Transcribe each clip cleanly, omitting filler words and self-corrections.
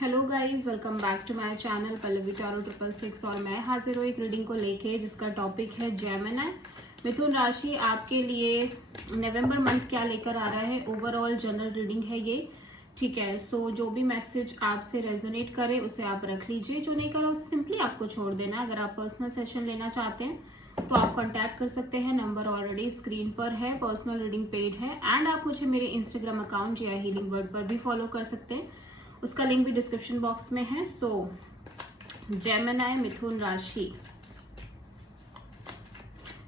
Hello guys, welcome back to my channel Pallavi tarot 666 और मैं हाजिर हूँ एक रीडिंग को लेके जिसका टॉपिक है जेमिनी। मिथुन राशि आपके लिए नवंबर मंथ क्या लेकर आ रहा है। ओवरऑल जनरल रीडिंग है ये, ठीक है। सो जो भी मैसेज आपसे रेजोनेट करे उसे आप रख लीजिए, जो नहीं करा उसे सिंपली आपको छोड़ देना। अगर आप पर्सनल सेशन लेना चाहते हैं तो आप कांटेक्ट कर सकते हैं, नंबर ऑलरेडी स्क्रीन पर है, पर्सनल रीडिंग पेड है। एंड आप मुझे मेरे इंस्टाग्राम अकाउंट या हीलिंग वर्ड पर भी फॉलो कर सकते हैं, उसका लिंक भी डिस्क्रिप्शन बॉक्स में है। सो जेमिनी मिथुन राशि,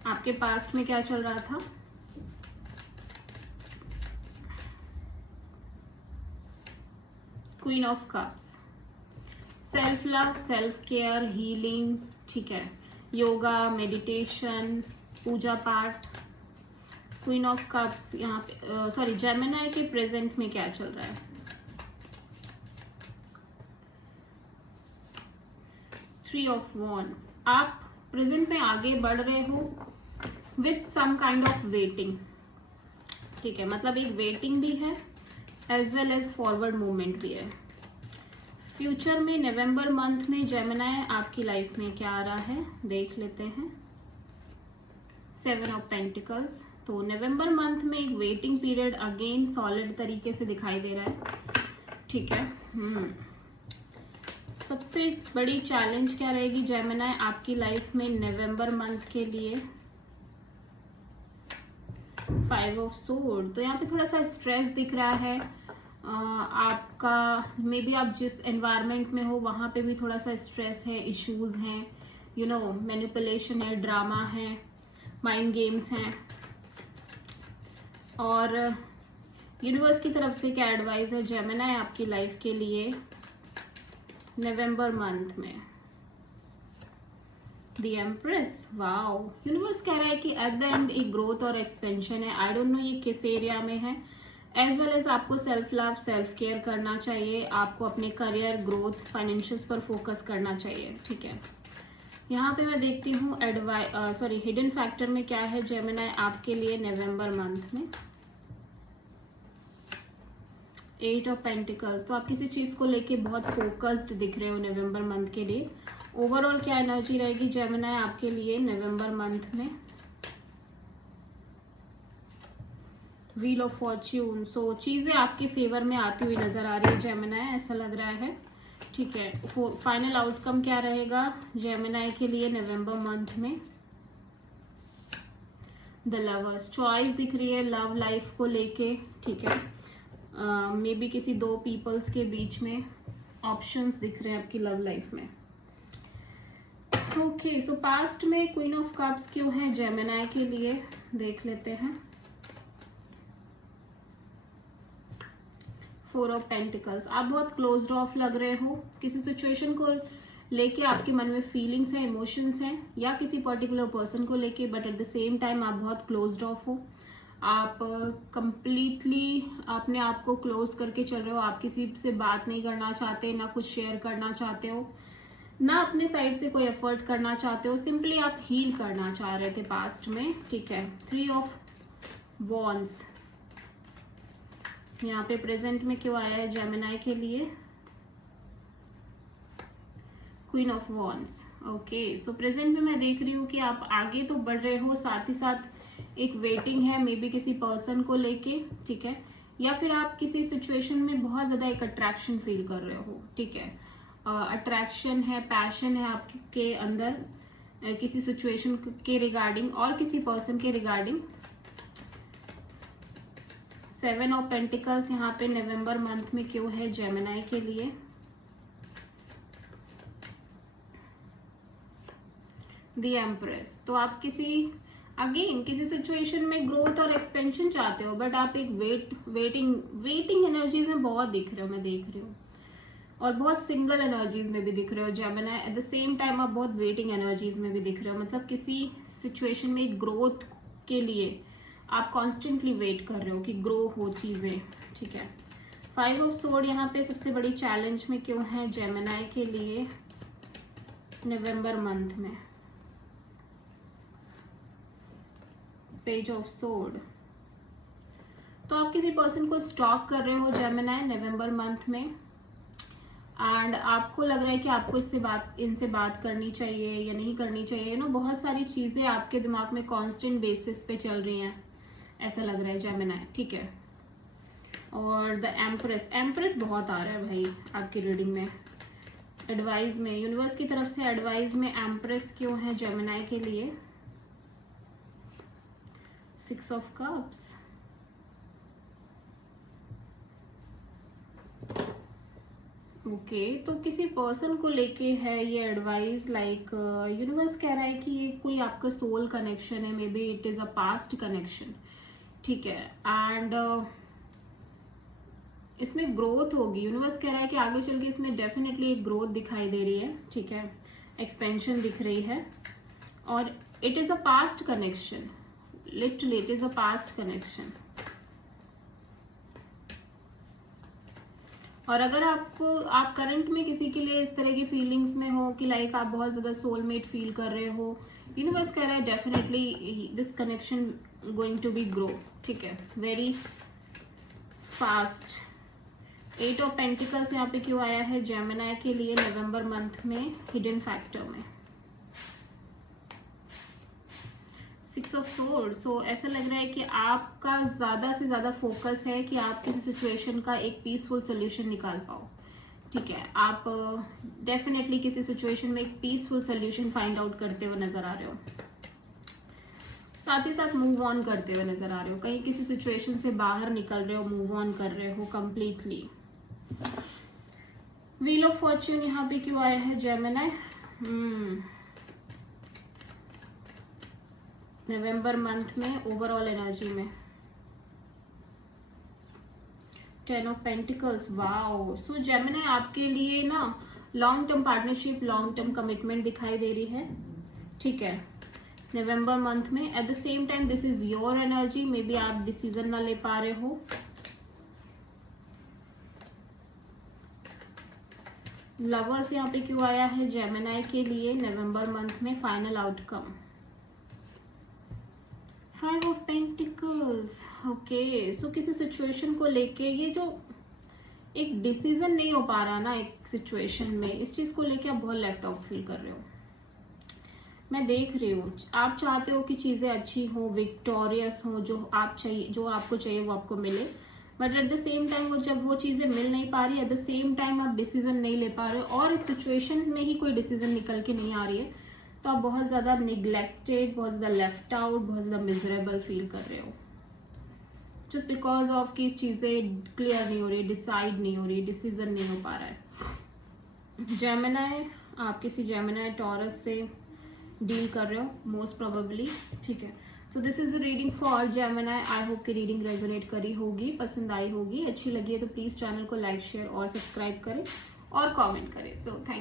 आपके पास्ट में क्या चल रहा था। Queen of cups, self love, self care, healing, ठीक है, योगा, मेडिटेशन, पूजा पाठ। क्वीन ऑफ कप्स यहाँ पे सॉरी जेमिनी के प्रेजेंट में क्या चल रहा है। थ्री ऑफ वॉन्ड्स, आप प्रेजेंट में आगे बढ़ रहे हो with some kind of waiting, ठीक है। मतलब एक वेटिंग भी है as well as forward movement भी है। फ्यूचर में नवंबर मंथ में जेमिनी आपकी लाइफ में क्या आ रहा है देख लेते हैं। सेवन ऑफ पेंटिकल्स, तो नवंबर मंथ में एक वेटिंग पीरियड अगेन सॉलिड तरीके से दिखाई दे रहा है, ठीक है। सबसे बड़ी चैलेंज क्या रहेगी जेमिनी आपकी लाइफ में नवंबर मंथ के लिए। फाइव ऑफ सोर्ड, तो यहाँ पे थोड़ा सा स्ट्रेस दिख रहा है। आपका मे बी आप जिस एनवायरनमेंट में हो वहां पे भी थोड़ा सा स्ट्रेस है, इश्यूज हैं, यू नो मैनिपुलेशन है, ड्रामा है, माइंड गेम्स हैं। और यूनिवर्स की तरफ से क्या एडवाइस है जेमिनी आपकी लाइफ के लिए नवंबर मंथ में। द एम्प्रेस, वाओ, यूनिवर्स कह रहा है कि एट द एंड एक ग्रोथ और एक्सपेंशन है। आई डोंट नो ये किस एरिया में है। एज वेल एज आपको सेल्फ लव, सेल्फ केयर करना चाहिए, आपको अपने करियर, ग्रोथ, फाइनेंशियल्स पर फोकस करना चाहिए, ठीक है। यहाँ पे मैं देखती हूँ हिडन फैक्टर में क्या है जेमिनी आपके लिए नवंबर मंथ में। एट ऑफ पेंटिकल्स, तो आप किसी चीज को लेके बहुत फोकस्ड दिख रहे हो नवंबर मंथ के लिए। ओवरऑल क्या एनर्जी रहेगी जेमिनी आपके लिए नवंबर मंथ में। व्हील ऑफ फॉर्च्यून, सो चीजें आपके फेवर में आती हुई नजर आ रही है जेमिनी, ऐसा लग रहा है, ठीक है। फाइनल आउटकम क्या रहेगा जेमिनी के लिए नवंबर मंथ में। द लवर्स, चॉइस दिख रही है लव लाइफ को लेके, ठीक है। मे बी किसी दो पीपल्स के बीच में ऑप्शंस दिख रहे हैं आपकी लव लाइफ में। ओके, सो पास्ट में क्वीन ऑफ कप्स क्यों है जेमिनी के लिए देख लेते हैं। फोर ऑफ पेंटिकल्स, आप बहुत क्लोज्ड ऑफ लग रहे हो, किसी सिचुएशन को लेके आपके मन में फीलिंग्स हैं, इमोशंस हैं, या किसी पर्टिकुलर पर्सन को लेके, but at the same time आप बहुत क्लोज्ड ऑफ हो। आप कंप्लीटली अपने आप को क्लोज करके चल रहे हो, आप किसी से बात नहीं करना चाहते, ना कुछ शेयर करना चाहते हो, ना अपने साइड से कोई एफर्ट करना चाहते हो, सिंपली आप हील करना चाह रहे थे पास्ट में, ठीक है। थ्री ऑफ वॉन्ड्स यहाँ पे प्रेजेंट में क्यों आया है जेमिनी के लिए। Queen of wands, okay, so present में मैं देख रही हूँ कि आप आगे तो बढ़ रहे हो, साथ ही साथ एक वेटिंग है मे बी किसी पर्सन को लेके, ठीक है। या फिर आप किसी सिचुएशन में बहुत ज्यादा एक अट्रैक्शन फील कर रहे हो, ठीक है। अट्रैक्शन है, पैशन है आपके अंदर किसी सिचुएशन के रिगार्डिंग और किसी पर्सन के रिगार्डिंग। सेवन ऑफ पेंटिकल्स यहाँ पे नवंबर मंथ में क्यों है जेमिनी के लिए। द एम्प्रेस, तो आप किसी सिचुएशन में ग्रोथ और एक्सपेंशन चाहते हो, बट आप एक वेटिंग एनर्जीज में बहुत दिख रहे हो, मैं देख रही हूँ, और बहुत सिंगल एनर्जीज में भी दिख रहे हो Gemini. At the same time आप बहुत वेटिंग एनर्जीज में भी दिख रहे हो, मतलब किसी सिचुएशन में ग्रोथ के लिए आप कॉन्स्टेंटली वेट कर रहे हो कि ग्रो हो चीजें, ठीक है। फाइव ऑफ सोर्ड यहाँ पे सबसे बड़ी चैलेंज में क्यों है जेमिनी के लिए नवंबर मंथ में। पेज ऑफ सोर्ड, तो आप किसी पर्सन को स्टॉक कर रहे हो जेमिनी नवंबर मंथ में। एंड आपको लग रहा है कि आपको इनसे बात करनी चाहिए या नहीं करनी चाहिए, बहुत सारी चीजें आपके दिमाग में कांस्टेंट बेसिस पे चल रही हैं, ऐसा लग रहा है जेमिनी, ठीक है। और द एम्प्रेस बहुत आ रहा है भाई आपकी रीडिंग में। एडवाइस में, यूनिवर्स की तरफ से एडवाइस में एम्प्रेस क्यों है जेमिनी के लिए? 6 ऑफ कप्स, ओके तो किसी पर्सन को लेके है ये एडवाइस, लाइक यूनिवर्स कह रहा है कि ये कोई आपका सोल कनेक्शन है, may be it is a past connection, ठीक है। एंड इसमें ग्रोथ होगी, यूनिवर्स कह रहा है कि आगे चल के इसमें डेफिनेटली एक ग्रोथ दिखाई दे रही है, ठीक है, एक्सपेंशन दिख रही है। और it is a past connection, literally it is a past connection. और अगर आप करंट में किसी के लिए इस तरह की फीलिंग्स में हो कि लाइक आप बहुत ज्यादा सोलमेट फील कर रहे हो, यूनिवर्स कह रहा है definitely this connection going to be grow, ठीक है, वेरी फास्ट। 8 ऑफ पेंटिकल्स यहाँ पे क्यों आया है जेमिनी के लिए नवंबर मंथ में हिडन फैक्टर में? 6 ऑफ सोर्ड, सो ऐसा लग रहा है कि आपका ज्यादा से ज्यादा फोकस है कि आप किसी सिचुएशन का एक पीसफुल सोल्यूशन निकाल पाओ, ठीक है। आप डेफिनेटली किसी सिचुएशन में एक पीसफुल सोल्यूशन फाइंड आउट करते हुए नजर आ रहे हो, साथ ही साथ मूव ऑन करते हुए नजर आ रहे हो, कहीं किसी सिचुएशन से बाहर निकल रहे हो, मूव ऑन कर रहे हो कंप्लीटली। व्हील ऑफ फॉर्च्यून यहाँ पे क्यों आया है जेमिनी? नवंबर मंथ में ओवरऑल एनर्जी में 10 of pentacles, wow. So Gemini आपके लिए ना long term partnership, long term commitment दिखाई दे रही है, ठीक है, नवंबर मंथ में। At the same time this is your energy, may be आप डिसीजन ना ले पा रहे हो। लवर्स यहाँ पे क्यों आया है जेमिनी के लिए नवंबर मंथ में final outcome? 5 of pentacles, okay. So किसी सिचुएशन को लेके ये जो एक डिसीजन नहीं हो पा रहा ना एक सिचुएशन में, इस चीज को लेके आप बहुत लेफ्ट आउट फील कर रहे हो, मैं देख रही हूँ। आप चाहते हो कि चीजें अच्छी हो, विक्टोरियस हो, जो आपको चाहिए वो आपको मिले, but at the same time जब वो चीजें मिल नहीं पा रही, एट द सेम टाइम आप डिसीजन नहीं ले पा रहे हो और इस सिचुएशन में ही कोई डिसीजन निकल के नहीं आ रही है, तो आप बहुत ज्यादा निग्लेक्टेड, बहुत ज्यादा लेफ्ट आउट, बहुत ज्यादा मिजरेबल फील कर रहे हो, जस्ट बिकॉज ऑफ कि चीजें क्लियर नहीं हो रही, डिसाइड नहीं हो रही, डिसीजन नहीं हो पा रहा है। जेमिनी, आप किसी जेमिनी टॉरस से डील कर रहे हो मोस्ट प्रोबेबली, ठीक है। So this is the reading for Gemini. I hope कि रीडिंग रेजोनेट करी होगी, पसंद आई होगी, अच्छी लगी है तो प्लीज चैनल को लाइक, शेयर और सब्सक्राइब करें और कमेंट करें। So thank